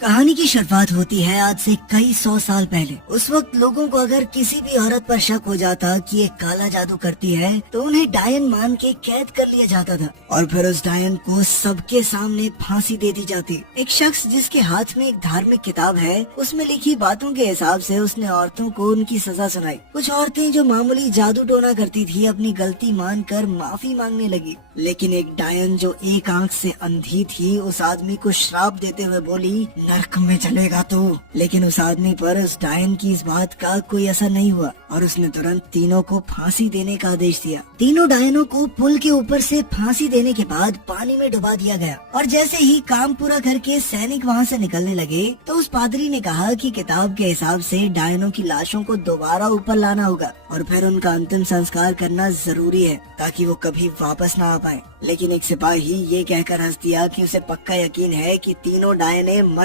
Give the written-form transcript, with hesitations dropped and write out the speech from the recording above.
कहानी की शुरुआत होती है आज से कई 100 साल पहले। उस वक्त लोगों को अगर किसी भी औरत पर शक हो जाता कि ये काला जादू करती है तो उन्हें डायन मान के कैद कर लिया जाता था और फिर उस डायन को सबके सामने फांसी दे दी जाती। एक शख्स जिसके हाथ में एक धार्मिक किताब है, उसमें लिखी बातों के हिसाब से उसने औरतों को उनकी सजा सुनाई। कुछ औरतें जो मामूली जादू टोना करती थी अपनी गलती मानकर माफी मांगने लगी, लेकिन एक डायन जो एक आंख से अंधी थी उस आदमी को श्राप देते हुए बोली, नरक में चलेगा तू। लेकिन उस आदमी पर उस डायन की इस बात का कोई असर नहीं हुआ और उसने तुरंत तीनों को फांसी देने का आदेश दिया। तीनों डायनों को पुल के ऊपर से फांसी देने के बाद पानी में डुबा दिया गया और जैसे ही काम पूरा करके सैनिक वहाँ से निकलने लगे तो उस पादरी ने कहा कि किताब के हिसाब से डायनों की लाशों को दोबारा ऊपर लाना होगा और फिर उनका अंतिम संस्कार करना जरूरी है ताकि वो कभी वापस ना आ पाए। लेकिन एक सिपाही ये कहकर हंस दिया कि उसे पक्का यकीन है कि तीनों डायने मर